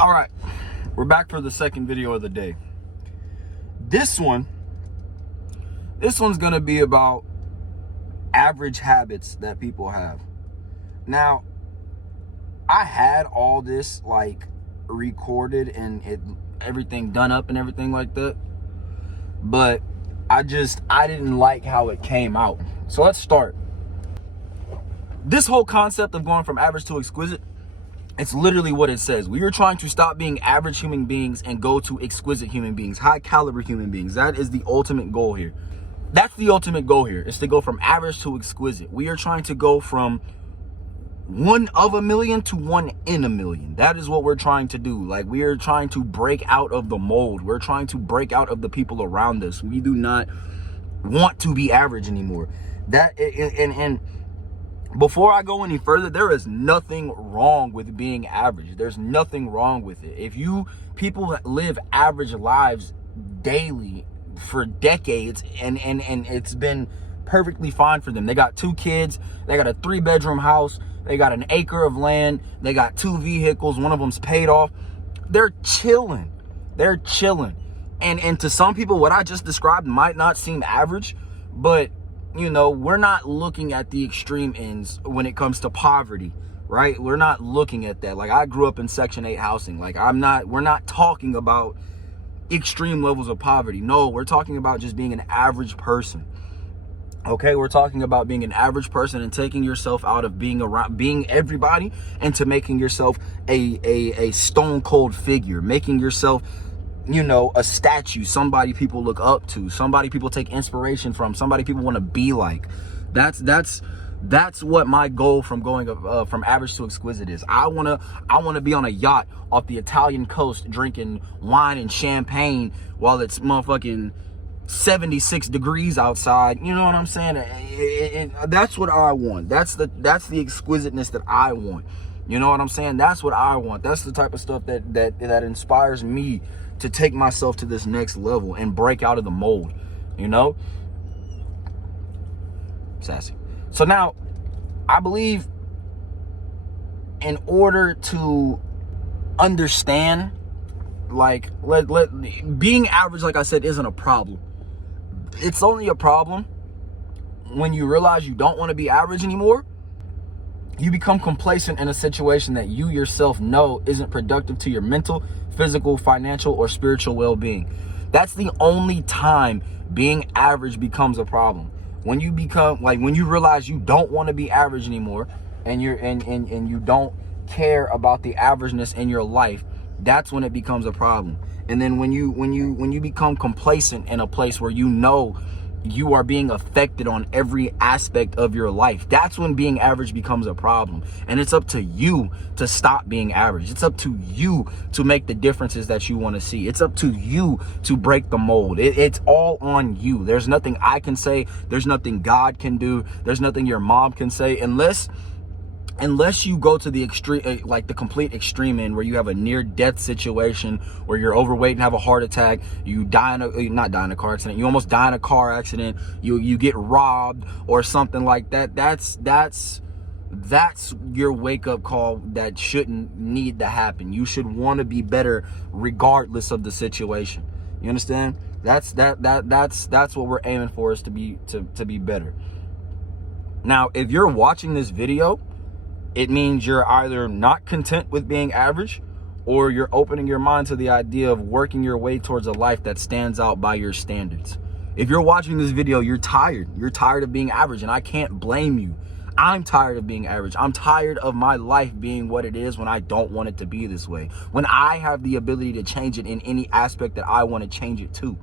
All right, we're back for the second video of the day. This one's gonna be about average habits that people have. Now, I had all this like recorded and everything done up and everything like that, but I didn't like how it came out. So let's start. This whole concept of going from average to exquisite, it's literally what it says. We are trying to stop being average human beings and go to exquisite human beings, high caliber human beings. That is the ultimate goal here. That's the ultimate goal here, is to go from average to exquisite. We are trying to go from 1 of a million to 1 in a million. That is what we're trying to do. Like, we are trying to break out of the mold. We're trying to break out of the people around us. We do not want to be average anymore. And before I go any further, there is nothing wrong with being average. There's nothing wrong with it. If people live average lives daily for decades and it's been perfectly fine for them. They got 2 kids, they got a 3-bedroom house, they got an acre of land, they got 2 vehicles, one of them's paid off. They're chilling. They're chilling. And to some people, what I just described might not seem average, but you know, we're not looking at the extreme ends when it comes to poverty, right? We're not looking at that. Like, I grew up in Section 8 housing. Like, we're not talking about extreme levels of poverty. No, we're talking about just being an average person. Okay, we're talking about being an average person and taking yourself out of being everybody into making yourself a stone cold figure, making yourself, you know, a statue, somebody people look up to, somebody people take inspiration from, somebody people want to be like. That's what my goal from going from average to exquisite is. I want to be on a yacht off the Italian coast drinking wine and champagne while it's motherfucking 76 degrees outside. You know what I'm saying? That's what I want. That's the exquisiteness that I want. You know what I'm saying? That's what I want. That's the type of stuff that inspires me to take myself to this next level and break out of the mold, you know? Sassy. So now, I believe in order to understand, like, being average, like I said, isn't a problem. It's only a problem when you realize you don't want to be average anymore. You become complacent in a situation that you yourself know isn't productive to your mental, physical, financial, or spiritual well-being. That's the only time being average becomes a problem. When you realize you don't want to be average anymore, and you don't care about the averageness in your life, that's when it becomes a problem. And then when you become complacent in a place where you know you are being affected on every aspect of your life, that's when being average becomes a problem. And it's up to you to stop being average. It's up to you to make the differences that you want to see. It's up to you to break the mold. It's all on you. There's nothing I can say. There's nothing God can do. There's nothing your mom can say, unless you go to the extreme, like the complete extreme end, where you have a near-death situation, where you're overweight and have a heart attack, you not die in a car accident, you almost die in a car accident, you get robbed or something like that. That's your wake-up call that shouldn't need to happen. You should want to be better regardless of the situation. You understand? That's what we're aiming for, is to be better. Now, if you're watching this video, it means you're either not content with being average, or you're opening your mind to the idea of working your way towards a life that stands out by your standards. If you're watching this video, you're tired. You're tired of being average, and I can't blame you. I'm tired of being average. I'm tired of my life being what it is when I don't want it to be this way, when I have the ability to change it in any aspect that I want to change it to.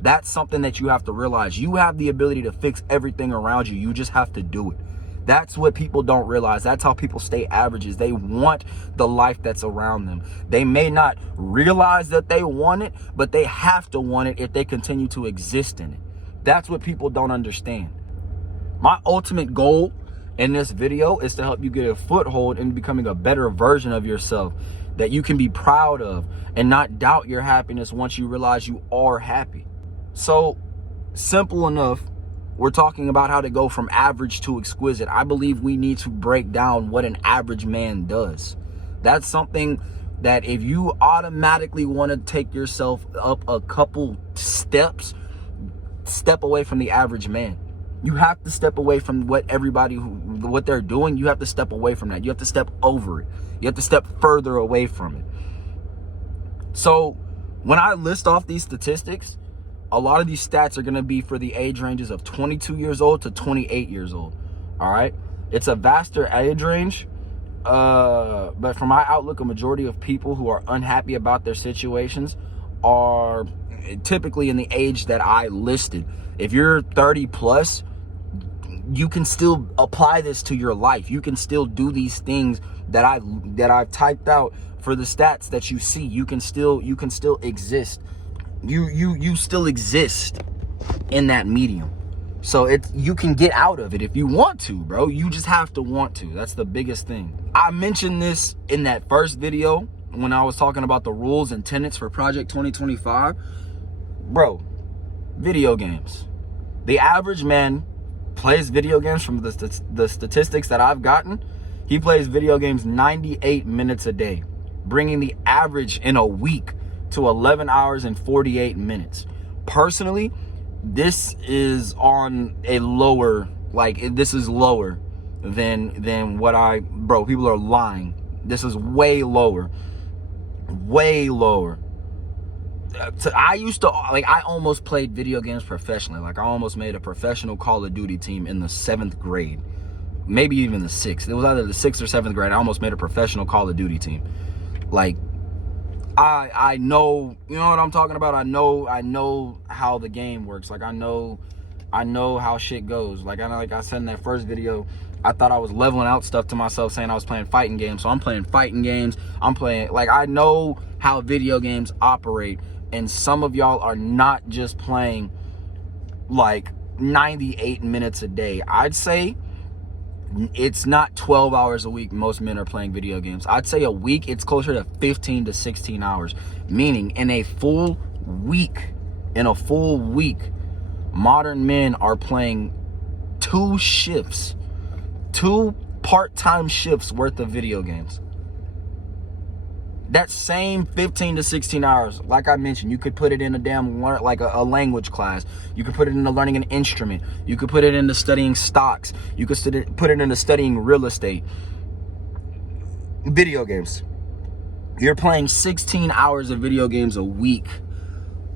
That's something that you have to realize. You have the ability to fix everything around you. You just have to do it. That's what people don't realize. That's how people stay averages. They want the life that's around them. They may not realize that they want it, but they have to want it if they continue to exist in it. That's what people don't understand. My ultimate goal in this video is to help you get a foothold in becoming a better version of yourself that you can be proud of, and not doubt your happiness once you realize you are happy. So, simple enough. We're talking about how to go from average to exquisite. I believe we need to break down what an average man does. That's something that if you automatically want to take yourself up a couple steps, step away from the average man. You have to step away from what they're doing. You have to step away from that. You have to step over it. You have to step further away from it. So when I list off these statistics, a lot of these stats are going to be for the age ranges of 22 years old to 28 years old. All right. It's a vaster age range. But from my outlook, a majority of people who are unhappy about their situations are typically in the age that I listed. If you're 30 plus, you can still apply this to your life. You can still do these things that I've typed out for the stats that you see. You can still exist. You still exist in that medium. So you can get out of it if you want to, bro. You just have to want to. That's the biggest thing. I mentioned this in that first video when I was talking about the rules and tenets for Project 2025. Bro, video games. The average man plays video games, from the statistics that I've gotten. He plays video games 98 minutes a day, bringing the average in a week to 11 hours and 48 minutes. Personally, this is on a lower, this is lower than what bro, people are lying. This is way lower. Way lower. I used to, I almost played video games professionally. I almost made a professional Call of Duty team in the 7th grade. Maybe even the 6th. It was either the 6th or 7th grade. I almost made a professional Call of Duty team. I know, you know what I'm talking about? I know how the game works. I know how shit goes. I said in that first video, I thought I was leveling out stuff to myself, saying I was playing fighting games. So I'm playing fighting games. I'm playing, I know how video games operate. And some of y'all are not just playing 98 minutes a day. I'd say it's not 12 hours a week most men are playing video games. I'd say a week it's closer to 15 to 16 hours. Meaning in a full week, modern men are playing 2 shifts, 2 part-time shifts worth of video games. That same 15 to 16 hours, like I mentioned, you could put it in a language class. You could put it into learning an instrument. You could put it into studying stocks. You could put it into studying real estate. Video games. You're playing 16 hours of video games a week.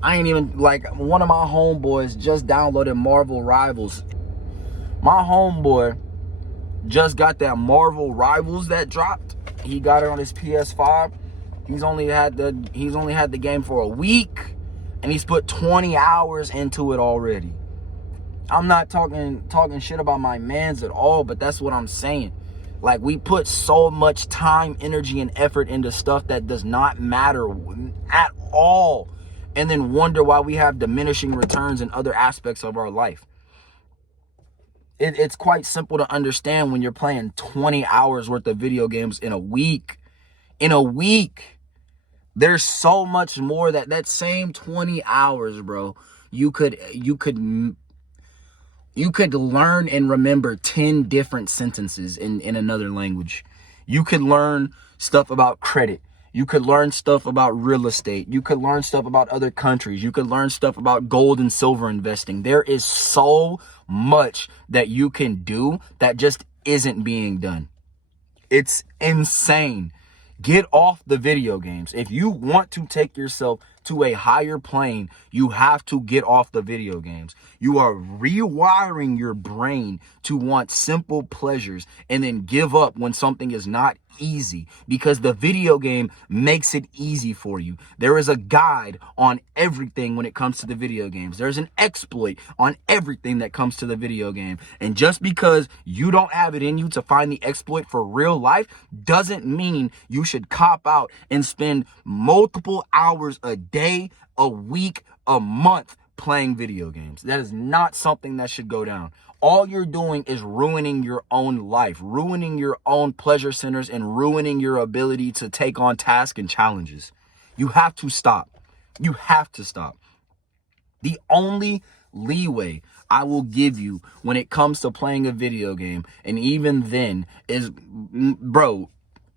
I ain't even, one of my homeboys just downloaded Marvel Rivals. My homeboy just got that Marvel Rivals that dropped. He got it on his PS5. He's only had the game for a week, and he's put 20 hours into it already. I'm not talking shit about my mans at all, but that's what I'm saying. We put so much time, energy, and effort into stuff that does not matter at all, and then wonder why we have diminishing returns in other aspects of our life. It's quite simple to understand when you're playing 20 hours worth of video games in a week. There's so much more that same 20 hours, bro. You could learn and remember 10 different sentences in another language. You could learn stuff about credit. You could learn stuff about real estate. You could learn stuff about other countries. You could learn stuff about gold and silver investing. There is so much that you can do that just isn't being done. It's insane. Get off the video games. If you want to take yourself to a higher plane, you have to get off the video games. You are rewiring your brain to want simple pleasures and then give up when something is not easy, because the video game makes it easy for you. There is a guide on everything when it comes to the video games. There's an exploit on everything that comes to the video game. And just because you don't have it in you to find the exploit for real life doesn't mean you should cop out and spend multiple hours a day, a week, a month playing video games. That is not something that should go down. All you're doing is ruining your own life, ruining your own pleasure centers, and ruining your ability to take on tasks and challenges. You have to stop. You have to stop. The only leeway I will give you when it comes to playing a video game, and even then, is, bro,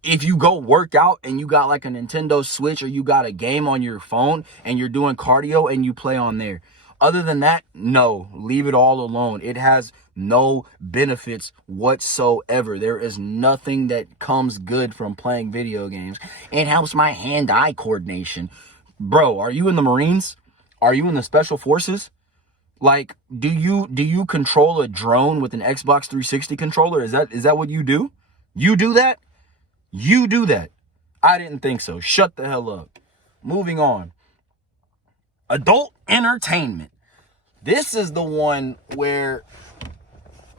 if you go work out and you got like a Nintendo Switch or you got a game on your phone and you're doing cardio and you play on there. Other than that, no, leave it all alone. It has no benefits whatsoever. There is nothing that comes good from playing video games. It helps my hand-eye coordination. Bro, are you in the Marines? Are you in the Special Forces? Like, do you control a drone with an Xbox 360 controller? Is that what you do? You do that? You do that. I didn't think so. Shut the hell up. Moving on. Adult entertainment. This is the one where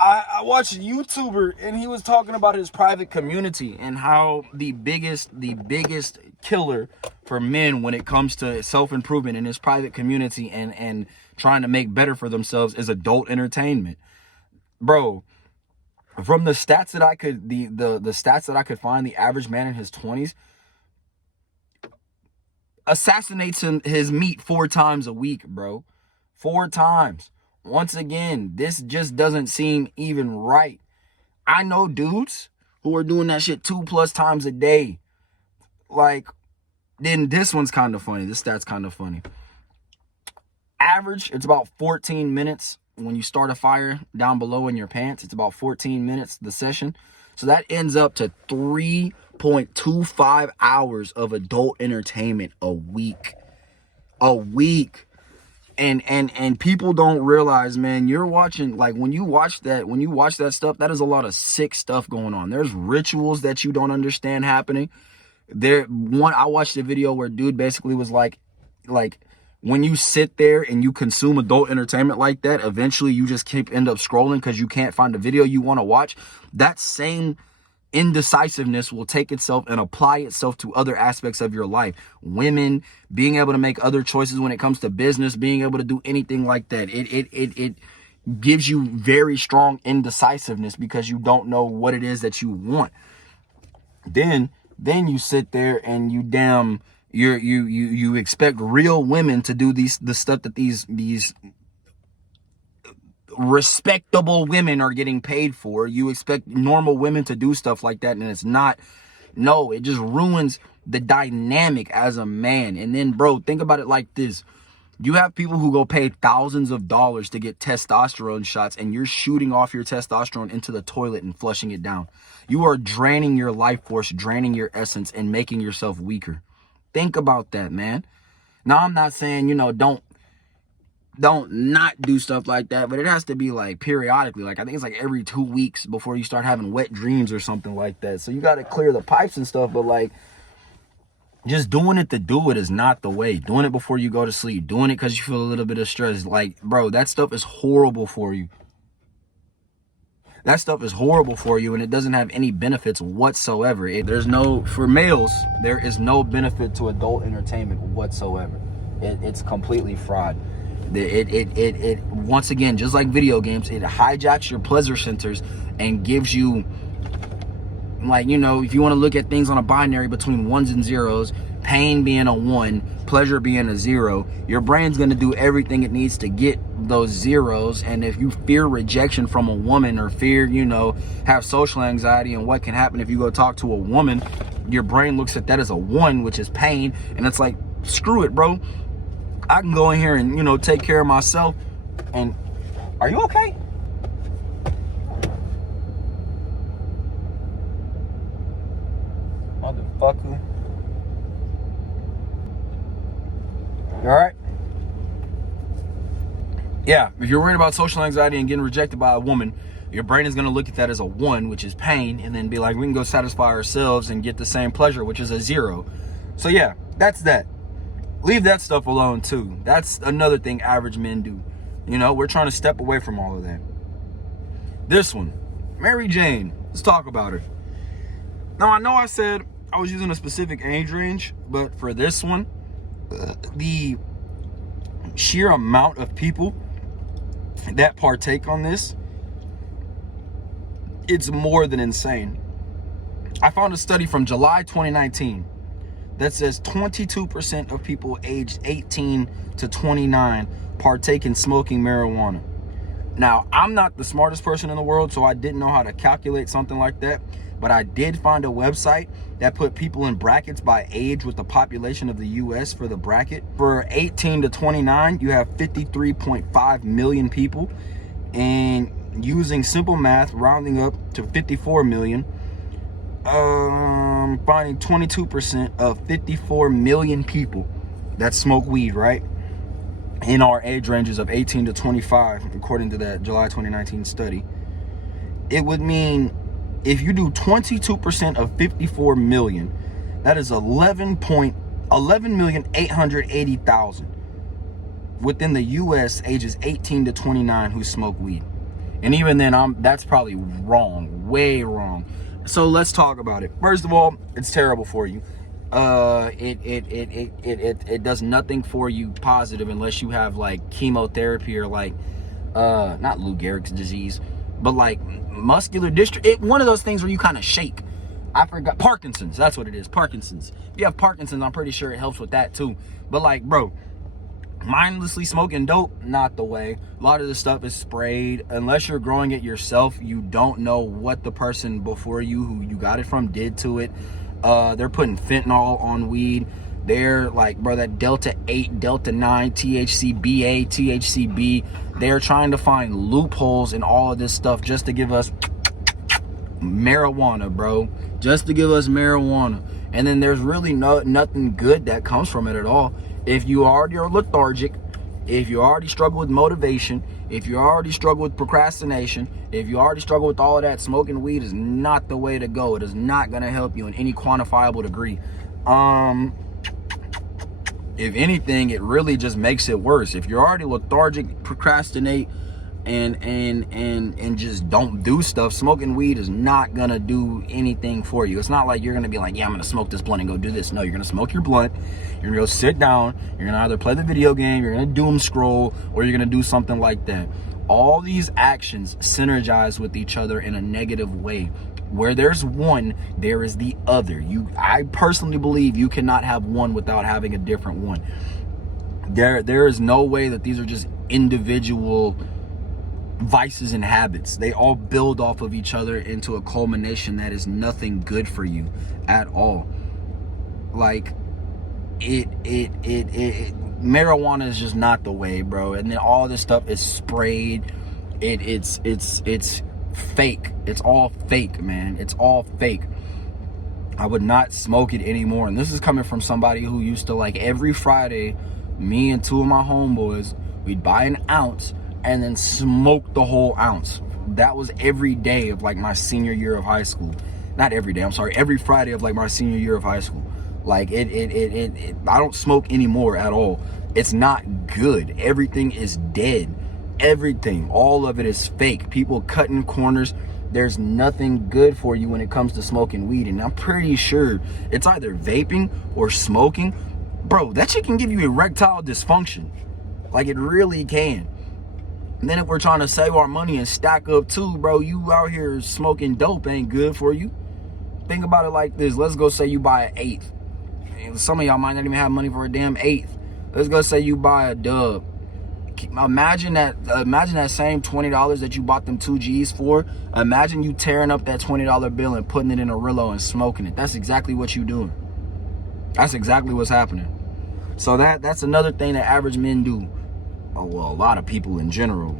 I watched a YouTuber and he was talking about his private community and how the biggest killer for men when it comes to self-improvement in his private community and trying to make better for themselves is adult entertainment. Bro, from the stats that I could the stats that I could find, the average man in his 20s assassinates his meat 4 times a week, bro. 4 times. Once again, this just doesn't seem even right. I know dudes who are doing that shit 2+ times a day. Like, then this one's kind of funny. This stat's kind of funny. Average, it's about 14 minutes when you start a fire down below in your pants. It's about 14 minutes, the session. So that ends up to 3.25 hours of adult entertainment a week. A week. And people don't realize, man, you're watching, like, when you watch that stuff, that is a lot of sick stuff going on. There's rituals that you don't understand happening. I watched a video where dude basically was like when you sit there and you consume adult entertainment like that, eventually you just end up scrolling because you can't find a video you want to watch. That same indecisiveness will take itself and apply itself to other aspects of your life. Women, being able to make other choices when it comes to business, being able to do anything like that. It gives you very strong indecisiveness because you don't know what it is that you want. Then you sit there and you expect real women to do the stuff that these respectable women are getting paid for. You expect normal women to do stuff like that, and it's not. No, it just ruins the dynamic as a man. And then, bro, think about it like this. You have people who go pay thousands of dollars to get testosterone shots, and you're shooting off your testosterone into the toilet and flushing it down. You are draining your life force, draining your essence, and making yourself weaker. Think about that, man. Now, I'm not saying, don't not do stuff like that, but it has to be like periodically. Like, I think it's like every 2 weeks before you start having wet dreams or something like that. So you got to clear the pipes and stuff, but like, just doing it to do it is not the way. Doing it before you go to sleep, doing it because you feel a little bit of stress, like, bro, that stuff is horrible for you. That stuff is horrible for you, and it doesn't have any benefits whatsoever. For males, there is no benefit to adult entertainment whatsoever. It's completely fraud. It once again, just like video games, it hijacks your pleasure centers and gives you, like, if you want to look at things on a binary between ones and zeros, pain being a 1, pleasure being a 0, your brain's going to do everything it needs to get those zeros. And if you fear rejection from a woman, or fear, have social anxiety and what can happen if you go talk to a woman, your brain looks at that as a 1, which is pain. And it's like, screw it, bro. I can go in here and, take care of myself. And are you okay? Motherfucker. You all right? Yeah, if you're worried about social anxiety and getting rejected by a woman, your brain is going to look at that as a 1, which is pain, and then be like, we can go satisfy ourselves and get the same pleasure, which is a 0. So yeah, that's that. Leave that stuff alone too. That's another thing average men do. We're trying to step away from all of that. This one, Mary Jane. Let's talk about her. Now, I know I said I was using a specific age range, but for this one, the sheer amount of people that partake on this, it's more than insane. I found a study from July 2019 that says 22% of people aged 18 to 29 partake in smoking marijuana. Now, I'm not the smartest person in the world, so I didn't know how to calculate something like that. but I did find a website that put people in brackets by age with the population of the US for the bracket. For 18 to 29, you have 53.5 million people, and using simple math, rounding up to 54 million, finding 22% of 54 million people that smoke weed, right, in our age ranges of 18 to 25, according to that July 2019 study. It would mean if you do 22% of 54 million, that is 11,880,000 within the US ages 18 to 29 who smoke weed. And even then, that's probably wrong, way wrong. So let's talk about it. First of all, it's terrible for you. It does nothing for you positive unless you have like chemotherapy or like not Lou Gehrig's disease, but like muscular dystrophy. One of those things where you kind of shake. I forgot. Parkinson's, that's what it is. Parkinson's. If you have Parkinson's, I'm pretty sure it helps with that too. But like, bro, mindlessly smoking dope, not the way. A lot of this stuff is sprayed. Unless you're growing it yourself, you don't know what the person before you, who you got it from, did to it. They're putting fentanyl on weed. They're like, bro, that Delta 8, Delta 9, THCBA, THCB. They're trying to find loopholes in all of this stuff just to give us marijuana, bro. Just to give us marijuana. And then there's really nothing good that comes from it at all. If you already are lethargic, if you already struggle with motivation, if you already struggle with procrastination, if you already struggle with all of that, smoking weed is not the way to go. It is not going to help you in any quantifiable degree. If anything, it really just makes it worse. If you're already lethargic, procrastinate, and just don't do stuff, smoking weed is not gonna do anything for you. It's not like you're gonna be like, yeah, I'm gonna smoke this blunt and go do this. No, you're gonna smoke your blunt, you're gonna go sit down, you're gonna either play the video game, you're gonna doom scroll, or you're gonna do something like that. All these actions synergize with each other in a negative way. Where there's one, there is the other. I personally believe you cannot have one without having a different one. There is no way that these are just individual vices and habits. They all build off of each other into a culmination that is nothing good for you at all. Like marijuana is just not the way, bro. And then all this stuff is sprayed. It's fake. It's all fake, man. It's all fake. I would not smoke it anymore. And this is coming from somebody who used to, like, every Friday, me and two of my homeboys, we'd buy an ounce and then smoke the whole ounce. That was every day of like my senior year of high school. Not every day, I'm sorry, every Friday of like my senior year of high school. Like I don't smoke anymore at all. It's not good. Everything is dead. Everything, all of it is fake. People cutting corners. There's nothing good for you when it comes to smoking weed. And I'm pretty sure it's either vaping or smoking. Bro, that shit can give you erectile dysfunction. Like, it really can. And then if we're trying to save our money and stack up too, bro, you out here smoking dope ain't good for you. Think about it like this. Let's go say you buy an eighth. And some of y'all might not even have money for a damn eighth. Let's go say you buy a dub. Imagine that same $20 that you bought them 2 G's for. Imagine you tearing up that $20 bill and putting it in a Rillo and smoking it. That's exactly what you doing. That's exactly what's happening. So that's another thing that average men do. Oh, well, a lot of people in general.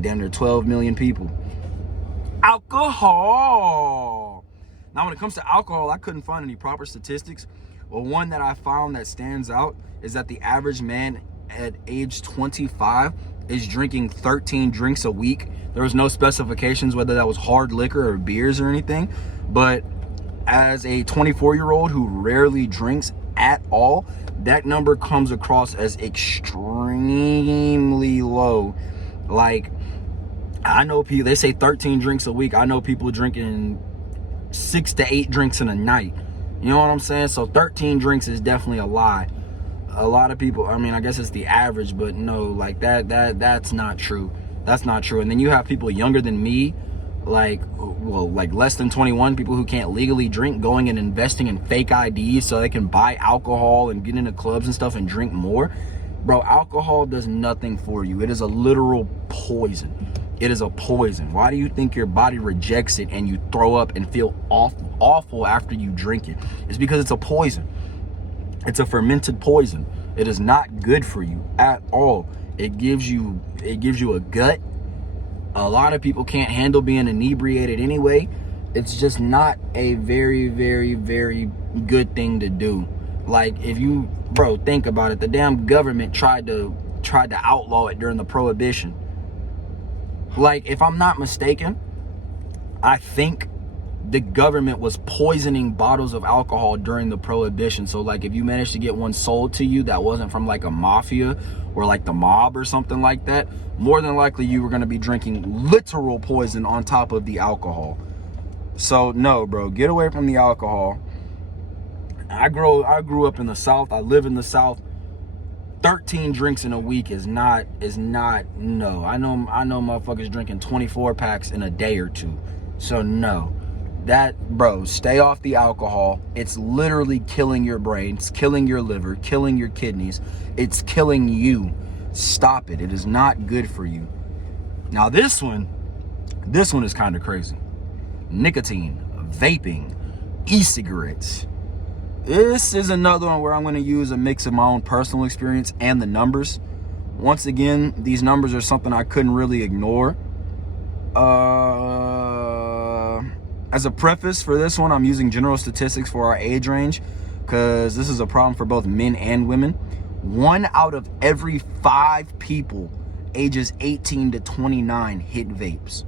Damn near 12 million people. Alcohol. Now, when it comes to alcohol, I couldn't find any proper statistics. Well, one that I found that stands out is that the average man at age 25 is drinking 13 drinks a week. There was no specifications whether that was hard liquor or beers or anything. But as a 24-year-old who rarely drinks at all, that number comes across as extremely low. Like, I know people, they say 13 drinks a week. I know people drinking 6 to 8 drinks in a night. You know what I'm saying? So 13 drinks is definitely a lie. A lot of people, I mean, I guess it's the average, but no, like that's not true. That's not true. And then you have people younger than me, like less than 21, people who can't legally drink, going and investing in fake IDs so they can buy alcohol and get into clubs and stuff and drink more. Bro, alcohol does nothing for you. It is a literal poison. It is a poison. Why do you think your body rejects it and you throw up and feel awful after you drink it? It's because it's a poison. It's a fermented poison. It is not good for you at all. It gives you a gut. A lot of people can't handle being inebriated anyway. It's just not a very, very, very good thing to do. Like, if you, bro, think about it. The damn government tried to outlaw it during the Prohibition. Like, if I'm not mistaken, I think the government was poisoning bottles of alcohol during the Prohibition. So like, if you managed to get one sold to you that wasn't from like a mafia or like the mob or something like that, more than likely you were going to be drinking literal poison on top of the alcohol. So no, bro, get away from the alcohol. I grew up in the South. I live in the South. 13 drinks in a week is not no. I know motherfuckers drinking 24 packs in a day or two. So no. That, bro, stay off the alcohol. It's literally killing your brain. It's killing your liver, killing your kidneys. It's killing you. Stop it. It is not good for you. Now this one is kind of crazy. Nicotine, vaping, e-cigarettes. This is another one where I'm going to use a mix of my own personal experience and the numbers. Once again, these numbers are something I couldn't really ignore. As a preface for this one, I'm using general statistics for our age range because this is a problem for both men and women. 1 out of every 5 people ages 18 to 29 hit vapes.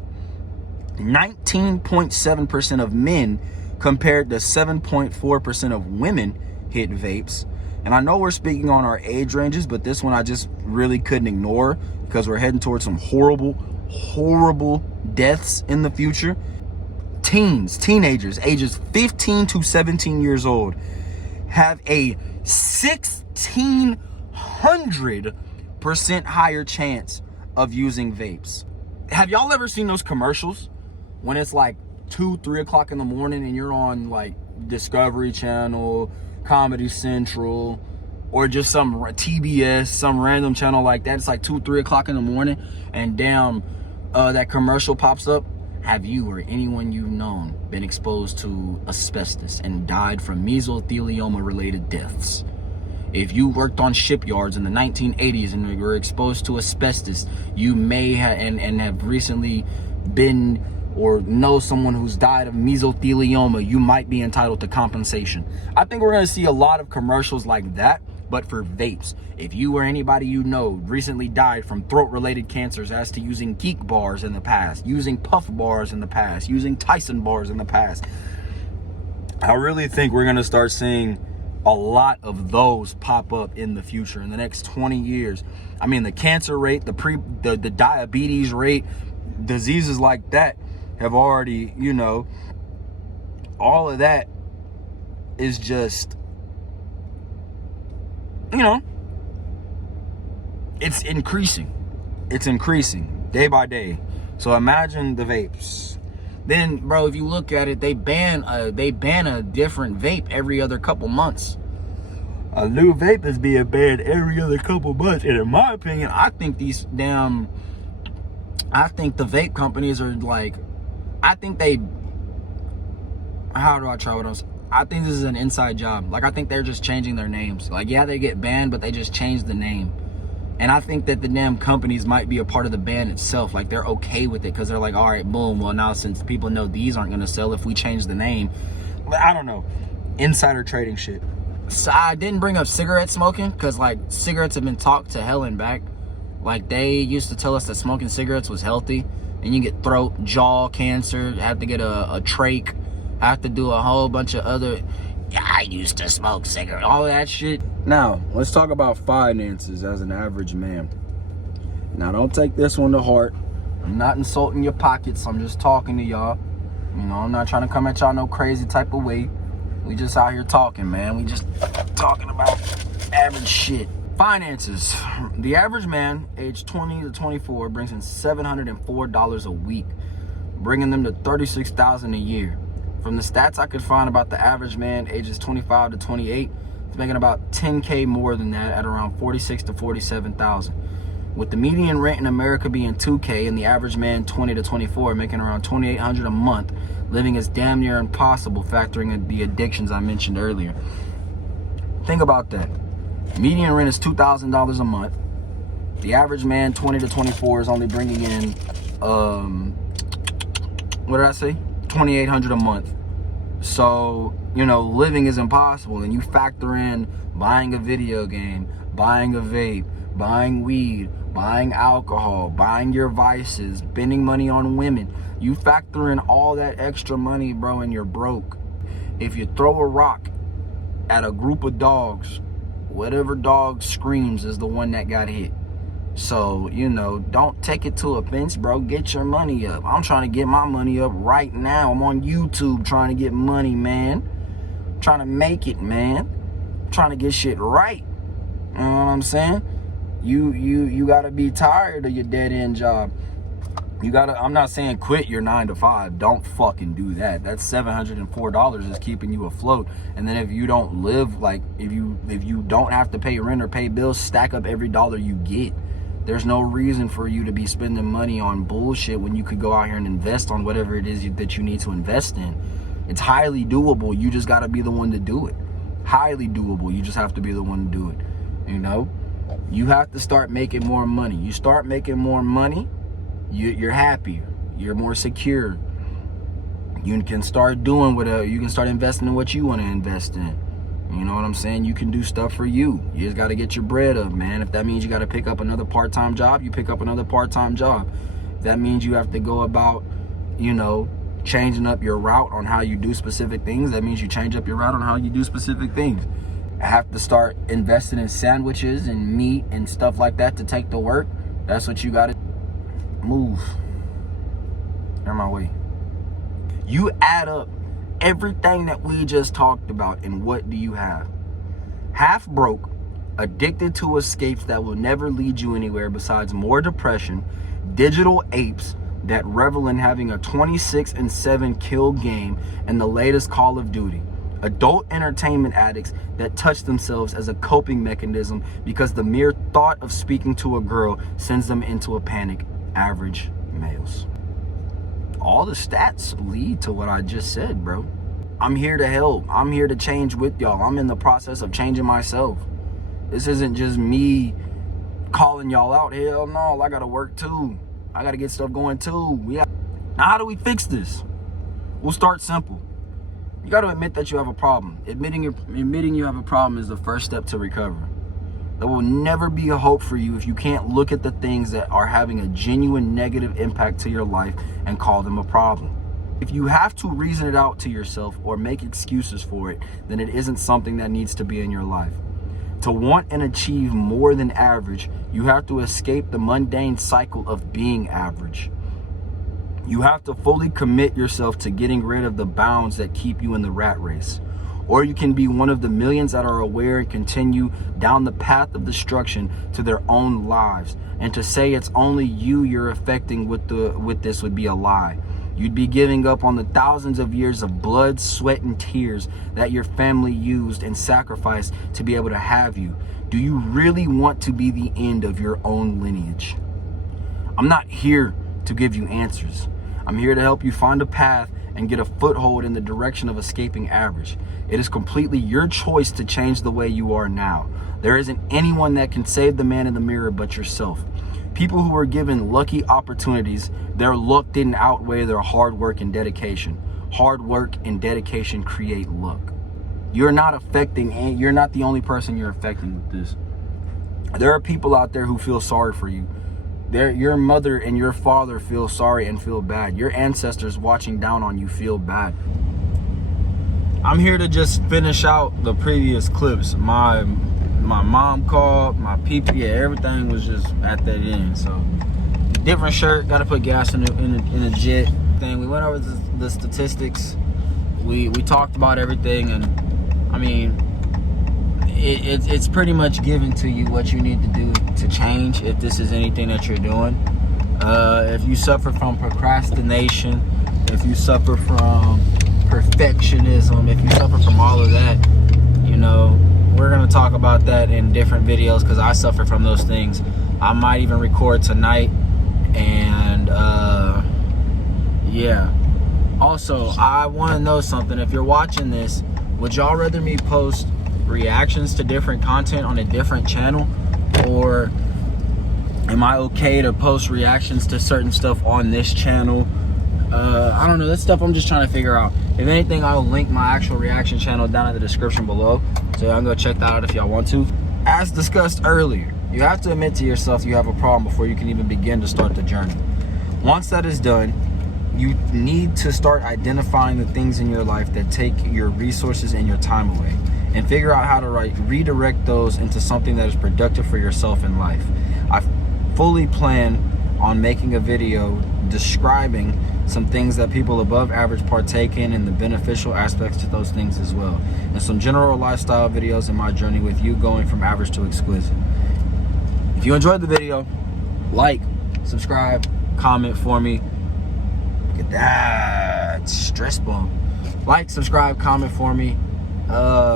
19.7% of men compared to 7.4% of women hit vapes. And I know we're speaking on our age ranges, but this one I just really couldn't ignore because we're heading towards some horrible deaths in the future. Teenagers ages 15 to 17 years old have a 1,600% higher chance of using vapes. Have y'all ever seen those commercials when it's like 2-3 o'clock in the morning and you're on like Discovery Channel, Comedy Central, or just some TBS, some random channel like that? It's like 2-3 o'clock in the morning and damn, that commercial pops up. Have you or anyone you've known been exposed to asbestos and died from mesothelioma related deaths? If you worked on shipyards in the 1980s and were exposed to asbestos, you may have and have recently been or know someone who's died of mesothelioma, you might be entitled to compensation. I think we're gonna see a lot of commercials like that, but for vapes. If you or anybody you know recently died from throat-related cancers as to using Geek bars in the past, using Puff bars in the past, using Tyson bars in the past, I really think we're gonna start seeing a lot of those pop up in the future in the next 20 years. I mean, the cancer rate, the diabetes rate, diseases like that have already, you know, all of that is just, you know, it's increasing day by day. So imagine the vapes. Then, bro, if you look at it, they ban a different vape every other couple months. A new vape is being banned every other couple months, and in my opinion, I think the vape companies are like, I think this is an inside job. Like, I think they're just changing their names. Like, yeah, they get banned, but they just change the name. And I think that the damn companies might be a part of the ban itself. Like, they're okay with it because they're like, all right, boom. Well, now since people know these aren't going to sell if we change the name. But I don't know. Insider trading shit. So I didn't bring up cigarette smoking because, like, cigarettes have been talked to hell and back. Like, they used to tell us that smoking cigarettes was healthy. And you get throat, jaw cancer, have to get a trach, have to do a whole bunch of other, I used to smoke cigarettes, all that shit. Now, let's talk about finances as an average man. Now, don't take this one to heart. I'm not insulting your pockets. I'm just talking to y'all. You know, I'm not trying to come at y'all no crazy type of way. We just out here talking, man. We just talking about average shit. Finances. The average man, age 20 to 24, brings in $704 a week, bringing them to $36,000 a year. From the stats I could find about the average man, ages 25 to 28, it's making about $10K more than that at around $46,000 to $47,000. With the median rent in America being $2K and the average man 20 to 24, making around $2,800 a month, living is damn near impossible, factoring in the addictions I mentioned earlier. Think about that. Median rent is $2,000 a month. The average man 20 to 24 is only bringing in, what did I say? $2,800 a month. So, you know, living is impossible. And you factor in buying a video game, buying a vape, buying weed, buying alcohol, buying your vices, spending money on women. You factor in all that extra money, bro, and you're broke. If you throw a rock at a group of dogs, whatever dog screams is the one that got hit. So, you know, don't take it to offense, bro. Get your money up. I'm trying to get my money up right now. I'm on YouTube trying to get money, man. I'm trying to make it, man. I'm trying to get shit right. You know what I'm saying? You gotta be tired of your dead-end job. You gotta, I'm not saying quit your 9 to 5. Don't fucking do that. That's $704 is keeping you afloat. And then if you don't live, like, if you don't have to pay rent or pay bills, stack up every dollar you get. There's no reason for you to be spending money on bullshit when you could go out here and invest on whatever it is that you need to invest in. It's highly doable. You just got to be the one to do it. Highly doable. You just have to be the one to do it. You know, you have to start making more money. You start making more money, you're happier. You're more secure. You can start doing whatever. You can start investing in what you want to invest in. You know what I'm saying? You can do stuff for you. You just got to get your bread up, man. If that means you got to pick up another part-time job, you pick up another part-time job. If that means you have to go about, you know, changing up your route on how you do specific things, that means you change up your route on how you do specific things. I have to start investing in sandwiches and meat and stuff like that to take to work. That's what you got to move. They're my way. You add up everything that we just talked about, and what do you have? Half broke, addicted to escapes that will never lead you anywhere besides more depression, digital apes that revel in having a 26-7 kill game and the latest Call of Duty, adult entertainment addicts that touch themselves as a coping mechanism because the mere thought of speaking to a girl sends them into a panic, average males. All the stats lead to what I just said, bro. I'm here to help. I'm here to change with y'all. I'm in the process of changing myself. This isn't just me calling y'all out. Hell no, I gotta work too. I gotta get stuff going too. Yeah. Now, how do we fix this? We'll start simple. You gotta admit that you have a problem. Admitting you have a problem is the first step to recovery. There will never be a hope for you if you can't look at the things that are having a genuine negative impact to your life and call them a problem. If you have to reason it out to yourself or make excuses for it, then it isn't something that needs to be in your life. To want and achieve more than average, you have to escape the mundane cycle of being average. You have to fully commit yourself to getting rid of the bounds that keep you in the rat race. Or you can be one of the millions that are aware and continue down the path of destruction to their own lives. And to say it's only you're affecting with this would be a lie. You'd be giving up on the thousands of years of blood, sweat, and tears that your family used and sacrificed to be able to have you. Do you really want to be the end of your own lineage? I'm not here to give you answers. I'm here to help you find a path and get a foothold in the direction of escaping average. It is completely your choice to change the way you are now. There isn't anyone that can save the man in the mirror but yourself. People who are given lucky opportunities, their luck didn't outweigh their hard work and dedication. Hard work and dedication create luck. You're not the only person you're affecting with this. There are people out there who feel sorry for you. Your mother and your father feel sorry and feel bad. Your ancestors watching down on you feel bad. I'm here to just finish out the previous clips. My mom called, my PP, everything was just at that end. So different shirt, gotta put gas in the jet thing. We went over the statistics. We talked about everything, and I mean, it's pretty much given to you what you need to do to change if this is anything that you're doing. If you suffer from procrastination, if you suffer from perfectionism, if you suffer from all of that, you know, we're gonna talk about that in different videos because I suffer from those things. I might even record tonight, and yeah. Also, I want to know something. If you're watching this, would y'all rather me post reactions to different content on a different channel, or am I okay to post reactions to certain stuff on this channel? I don't know. That's stuff I'm just trying to figure out. If anything, I'll link my actual reaction channel down in the description below, so y'all can go check that out if y'all want to. As discussed earlier, you have to admit to yourself you have a problem before you can even begin to start the journey. Once that is done, you need to start identifying the things in your life that take your resources and your time away, and figure out how to redirect those into something that is productive for yourself in life. I fully plan on making a video describing some things that people above average partake in and the beneficial aspects to those things as well, and some general lifestyle videos in my journey with you going from average to exquisite. If you enjoyed the video, like, subscribe, comment for me. Look at that stress bump. Like, subscribe, comment for me.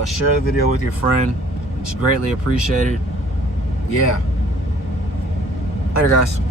Share the video with your friend. It's greatly appreciated. Yeah. Later, guys.